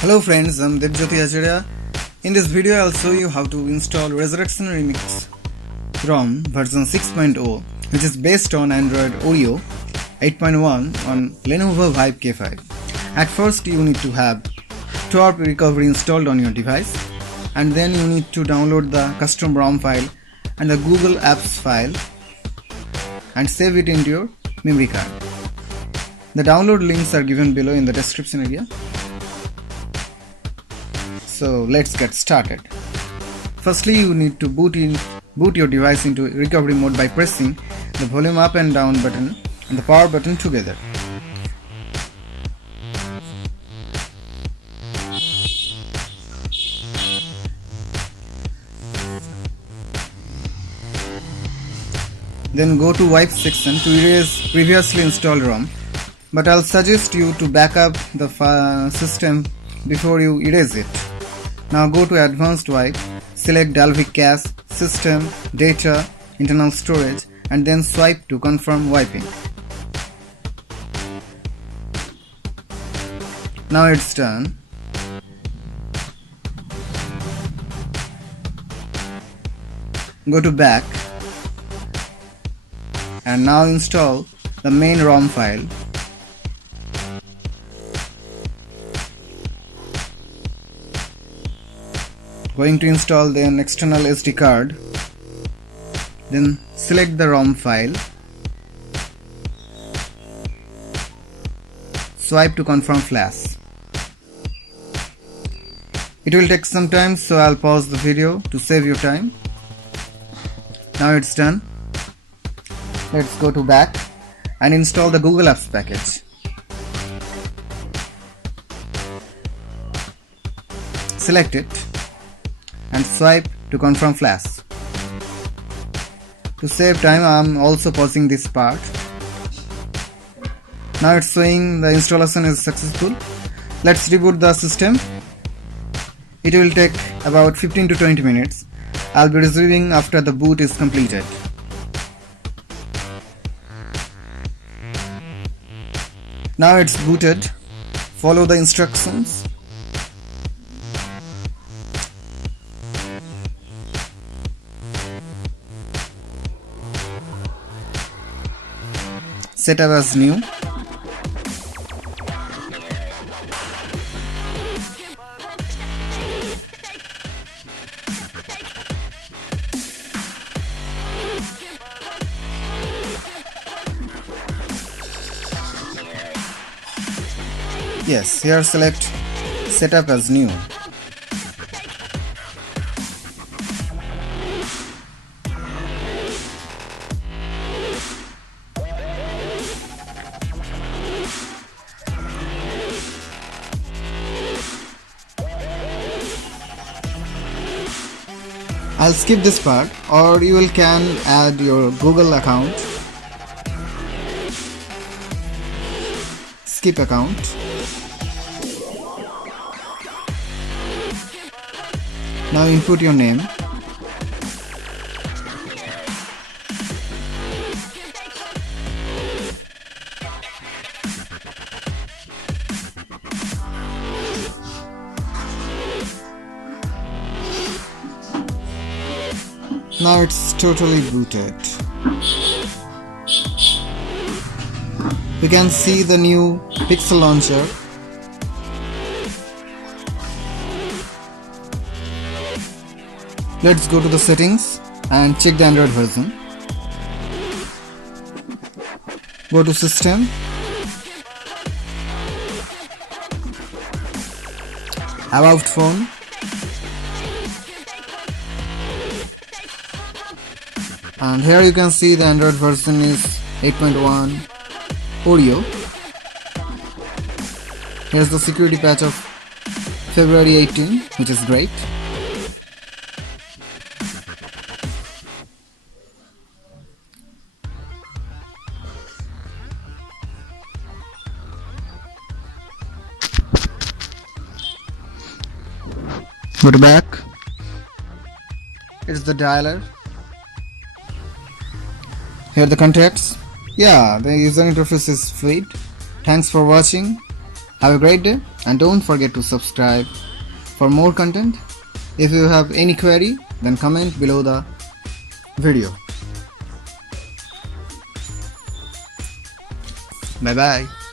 Hello friends, I'm Acharya. In this video I'll show you how to install Resurrection Remix ROM version 6.0, which is based on Android Oreo 8.1 on Lenovo Vibe K5. At first you need to have TWRP recovery installed on your device, and then you need to download the custom ROM file and the Google Apps file and save it into your memory card. The download links are given below in the description area. So let's get started. Firstly, you need to boot your device into recovery mode by pressing the volume up and down button and the power button together. Then go to wipe section to erase previously installed ROM, but I'll suggest you to back up the system before you erase it. Now go to Advanced Wipe, select Dalvik Cache, System, Data, Internal Storage, and then swipe to confirm wiping. Now it's done. Go to Back and now install the main ROM file. Going to install the external SD card. Then select the ROM file. Swipe to confirm flash. It will take some time, so I'll pause the video to save your time. Now it's done. Let's go to Back and install the Google Apps package. Select it and swipe to confirm flash. To save time, I am also pausing this part. Now it's showing the installation is successful. Let's reboot the system. It will take about 15 to 20 minutes. I'll be resuming after the boot is completed. Now it's booted. Follow the instructions. Set up as new. Yes, here select Setup as new. I'll skip this part, or you can add your Google account. Skip account. Now input your name. Now it's totally booted. You can see the new Pixel launcher. Let's go to the settings and check the Android version. Go to System, About Phone, and here you can see the Android version is 8.1 Oreo. Here's the security patch of February 18, which is great. Go to Back. It's the dialer. Here are the contacts. Yeah, the user interface is sweet. Thanks for watching. Have a great day and don't forget to subscribe for more content. If you have any query, then comment below the video. Bye bye.